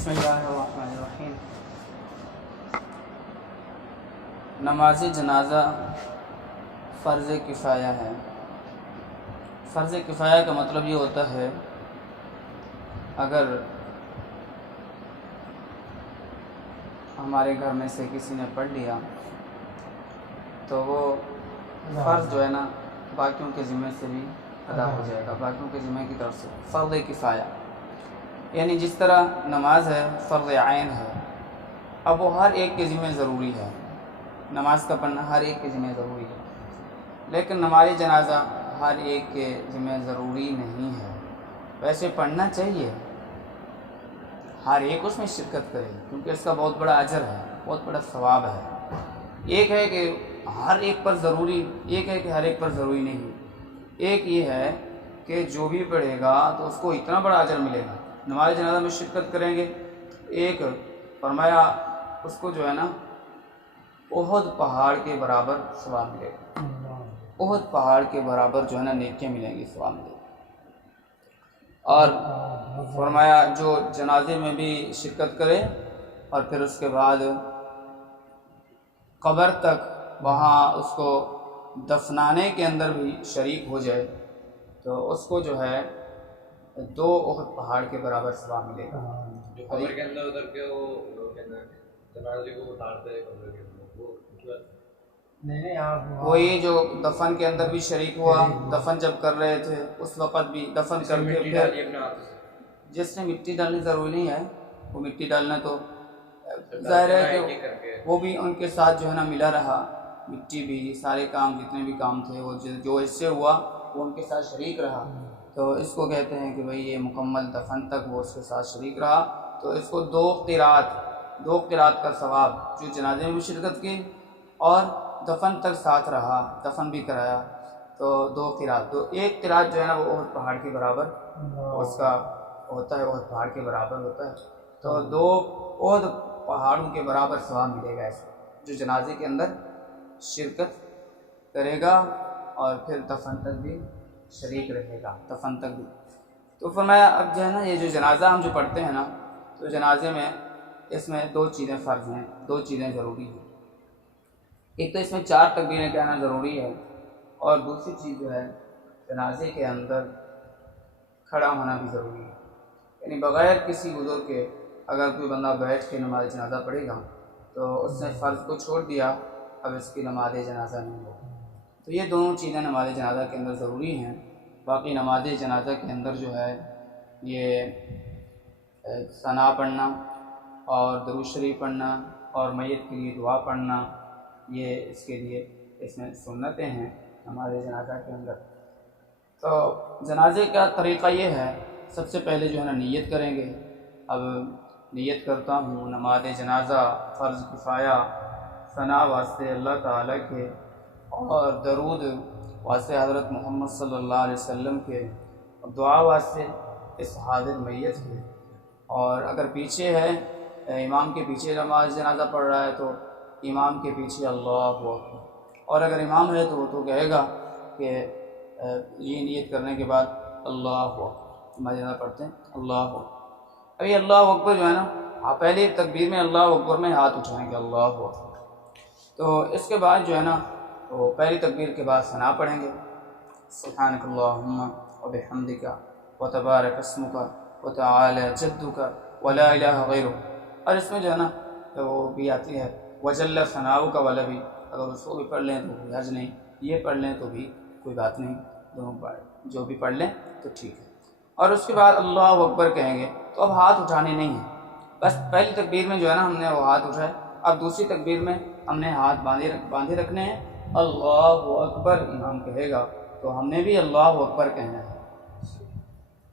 بسم اللہ الرحمن الرحیم۔ نماز جنازہ فرض کفایہ ہے۔ فرض کفایہ کا مطلب یہ ہوتا ہے اگر ہمارے گھر میں سے کسی نے پڑھ لیا تو وہ فرض جو ہے نا باقیوں کے ذمہ سے بھی ادا ہو جائے گا، باقیوں کے ذمہ کی طرف سے فرض کفایہ، یعنی جس طرح نماز ہے فرض عین ہے، اب وہ ہر ایک کے ذمہ ضروری ہے، نماز کا پڑھنا ہر ایک کے ذمہ ضروری ہے، لیکن نماز جنازہ ہر ایک کے ذمہ ضروری نہیں ہے۔ ویسے پڑھنا چاہیے، ہر ایک اس میں شرکت کرے کیونکہ اس کا بہت بڑا اجر ہے، بہت بڑا ثواب ہے۔ ایک ہے کہ ہر ایک پر ضروری، ایک ہے کہ ہر ایک پر ضروری نہیں، ایک یہ ہے کہ جو بھی پڑھے گا تو اس کو اتنا بڑا اجر ملے گا۔ نماز جنازہ میں شرکت کریں گے، ایک فرمایا اس کو جو ہے نا احد پہاڑ کے برابر ثواب ملے گا، احد پہاڑ کے برابر جو ہے نا نیکیاں ملیں گی، ثواب ملے گا۔ اور فرمایا جو جنازے میں بھی شرکت کرے اور پھر اس کے بعد قبر تک وہاں اس کو دفنانے کے اندر بھی شریک ہو جائے تو اس کو جو ہے 2 احد پہاڑ کے برابر ثواب ملے گا۔ جو قبر کے اندر اتر کے وہ کہنا ہے جنازے کو اتارتے ہیں قبر کے اندر، وہ وہی جو دفن کے اندر بھی شریک ہوا، دفن جب کر رہے تھے اس وقت بھی دفن کر کے پھر جس نے مٹی ڈالنی ضروری نہیں ہے، وہ مٹی ڈالنا تو ظاہر ہے کہ وہ بھی ان کے ساتھ جو ہے نا ملا رہا، مٹی بھی، سارے کام جتنے بھی کام تھے وہ جو اس سے ہوا وہ ان کے ساتھ شریک رہا، تو اس کو کہتے ہیں کہ بھئی یہ مکمل دفن تک وہ اس کے ساتھ شریک رہا، تو اس کو 2 قرات کا ثواب، جو جنازے میں بھی شرکت کی اور دفن تک ساتھ رہا، دفن بھی کرایا، تو 2 قرات، تو 1 قرات جو ہے نا وہ احد پہاڑ کے برابر اس کا ہوتا ہے، احد پہاڑ کے برابر ہوتا ہے، تو 2 احد پہاڑوں کے برابر ثواب ملے گا اس کو، جو جنازے کے اندر شرکت کرے گا اور پھر دفن تک بھی شریک رہے گا، دفن تک بھی۔ تو فرمایا اب جو ہے نا یہ جو جنازہ ہم جو پڑھتے ہیں نا، تو جنازے میں اس میں 2 چیزیں فرض ہیں، 2 چیزیں ضروری ہیں۔ ایک تو اس میں 4 تکبیریں کہنا ضروری ہے، اور دوسری چیز جو ہے جنازے کے اندر کھڑا ہونا بھی ضروری ہے، یعنی بغیر کسی بزرگ کے اگر کوئی بندہ بیٹھ کے نماز جنازہ پڑھے گا تو اس نے فرض کو چھوڑ دیا، اب اس کی نماز جنازہ نہیں ہوگی۔ تو یہ دونوں چیزیں نماز جنازہ کے اندر ضروری ہیں۔ باقی نماز جنازہ کے اندر جو ہے یہ ثنا پڑھنا اور درود شریف پڑھنا اور میت کے لیے دعا پڑھنا، یہ اس کے لیے اس میں سنتیں ہیں نماز جنازہ کے اندر۔ تو جنازے کا طریقہ یہ ہے، سب سے پہلے جو ہے نا نیت کریں گے، اب نیت کرتا ہوں نماز جنازہ فرض کفایہ، ثنا واسطے اللہ تعالیٰ کے اور درود واسطے حضرت محمد صلی اللہ علیہ وسلم کے، اور دعا واسطے اس حاضر میت کے، اور اگر پیچھے ہے امام کے پیچھے نماز جنازہ پڑھ رہا ہے تو امام کے پیچھے اللہ اکبر، اور اگر امام ہے تو وہ تو کہے گا کہ یہ نیت کرنے کے بعد اللہ اکبر، نماز جنازہ پڑھتے ہیں اللہ اکبر۔ ابھی اللہ اکبر جو ہے نا پہلے تکبیر میں اللہ اکبر میں ہاتھ اٹھائیں گے اللہ اکبر، تو اس کے بعد جو ہے نا وہ پہلی تکبیر کے بعد ثنا پڑھیں گے، سبحانک اللہم وبحمدک وتبارک اسمک وتعالی جدک ولا الہ غیرک، اور اس میں جو ہے نا وہ بھی آتی ہے وجل ثناؤک والا بھی، اگر اس کو بھی پڑھ لیں تو کوئی حرج نہیں، یہ پڑھ لیں تو بھی کوئی بات نہیں، دونوں جو بھی پڑھ لیں تو ٹھیک ہے۔ اور اس کے بعد اللہ اکبر کہیں گے تو اب ہاتھ اٹھانے نہیں ہیں، بس پہلی تکبیر میں جو ہے نا ہم نے وہ ہاتھ اٹھائے، اب دوسری تکبیر میں ہم نے ہاتھ باندھے رکھنے ہیں، اللہ اکبر امام کہے گا تو ہم نے بھی اللہ اکبر کہنا ہے۔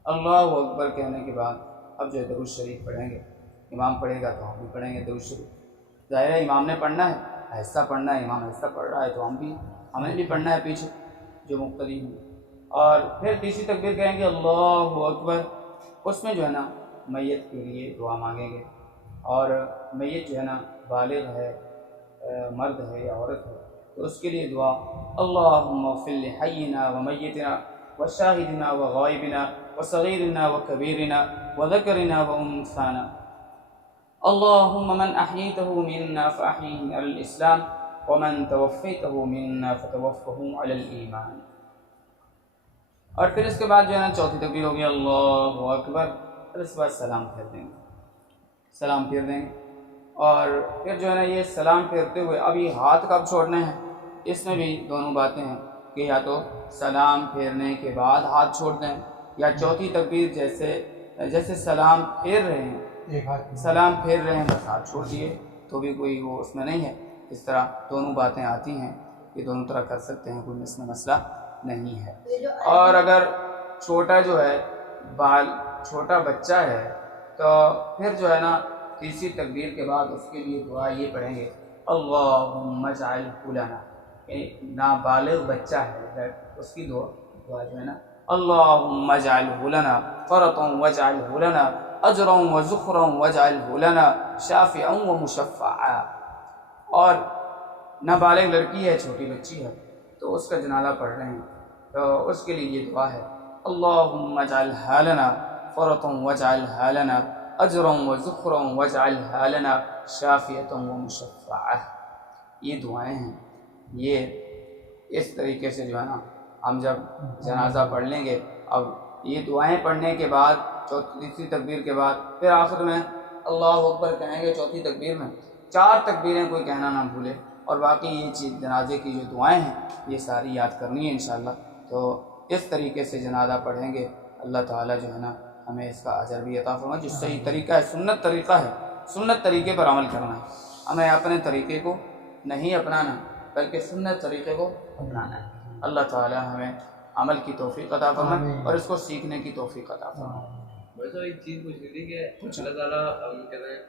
اللہ اکبر کہنے کے بعد اب جو ہے درود شریف پڑھیں گے، امام پڑھے گا تو ہم بھی پڑھیں گے درود شریف، ظاہر ہے امام نے پڑھنا ہے، آہستہ پڑھنا ہے، امام آہستہ پڑھ رہا ہے تو ہمیں بھی پڑھنا ہے پیچھے جو مقتدی ہیں۔ اور پھر تیسری تکبیر کہیں گے اللہ اکبر، اس میں جو ہے نا میت کے لیے دعا مانگیں گے، اور میت جو ہے نا بالغ ہے، مرد ہے یا عورت ہے تو اس کے لیے دعا اللہم اغفر لحینا ومیتنا وشاہدنا وغائبنا وصغیرنا وکبیرنا وذکرنا وانثانا اللهم من أحييته منا فأحيه على الإسلام ومن توفيته منا فتوفه على الإيمان. اور پھر اس کے بعد جو ہے نا چوتھی تکبیر ہوگی اللہ اکبر، اور اس کے بعد سلام پھیر دیں گے، سلام پھیر دیں گے. اور پھر جو ہے نا یہ سلام پھیرتے ہوئے اب یہ ہاتھ کب چھوڑنے ہیں، اس میں بھی دونوں باتیں ہیں کہ یا تو سلام پھیرنے کے بعد ہاتھ چھوڑ دیں، یا چوتھی تکبیر جیسے سلام پھیر رہے ہیں بس ہاتھ چھوڑ دیے تو بھی کوئی وہ اس میں نہیں ہے. اس طرح دونوں باتیں آتی ہیں، یہ دونوں طرح کر سکتے ہیں، کوئی اس میں مسئلہ نہیں ہے. اور اگر چھوٹا جو ہے چھوٹا بچہ ہے تو پھر جو ہے نا تیسری تکبیر کے بعد اس کے لیے دعا یہ پڑھیں گے اللہم اجعلہ لنا، یعنی نابالغ بچہ ہے اس کی دعا جو ہے نا اللہم اجعلہ لنا فرطا واجعلہ لنا اجرا وذخرا واجعلہ لنا شافعا ومشفعا. اور نابالغ لڑکی ہے، چھوٹی بچی ہے تو اس کا جنازہ پڑھ رہے ہیں تو اس کے لیے یہ دعا ہے اللہم اجعلہ لنا فرطا واجعلہ لنا اجرا وذخرا واجعلہ لنا شافعا ومشفعا. یہ دعائیں ہیں. یہ اس طریقے سے جو ہے نا ہم جب جنازہ پڑھ لیں گے، اب یہ دعائیں پڑھنے کے بعد تیسری تکبیر کے بعد پھر آخر میں اللہ اکبر کہیں گے. چوتھی تکبیر میں 4 تکبیریں کوئی کہنا نہ بھولے، اور باقی یہ چیز جنازے کی جو دعائیں ہیں یہ ساری یاد کرنی ہے انشاءاللہ. تو اس طریقے سے جنازہ پڑھیں گے، اللہ تعالیٰ جو ہے نا ہمیں اس کا اجر بھی عطا فرمائے. جو صحیح طریقہ ہے، سنت طریقہ ہے، سنت طریقے پر عمل کرنا ہے. ہمیں اپنے طریقے کو نہیں اپنانا بلکہ سنت طریقے کو اپنانا ہے. اللہ تعالیٰ ہمیں عمل کی توفیق عطا فرمائے اور اس کو سیکھنے کی توفیق عطا فرمائے. ویسے ایک چیز پوچھنی تھی کہ اللہ تعالیٰ کہتے ہیں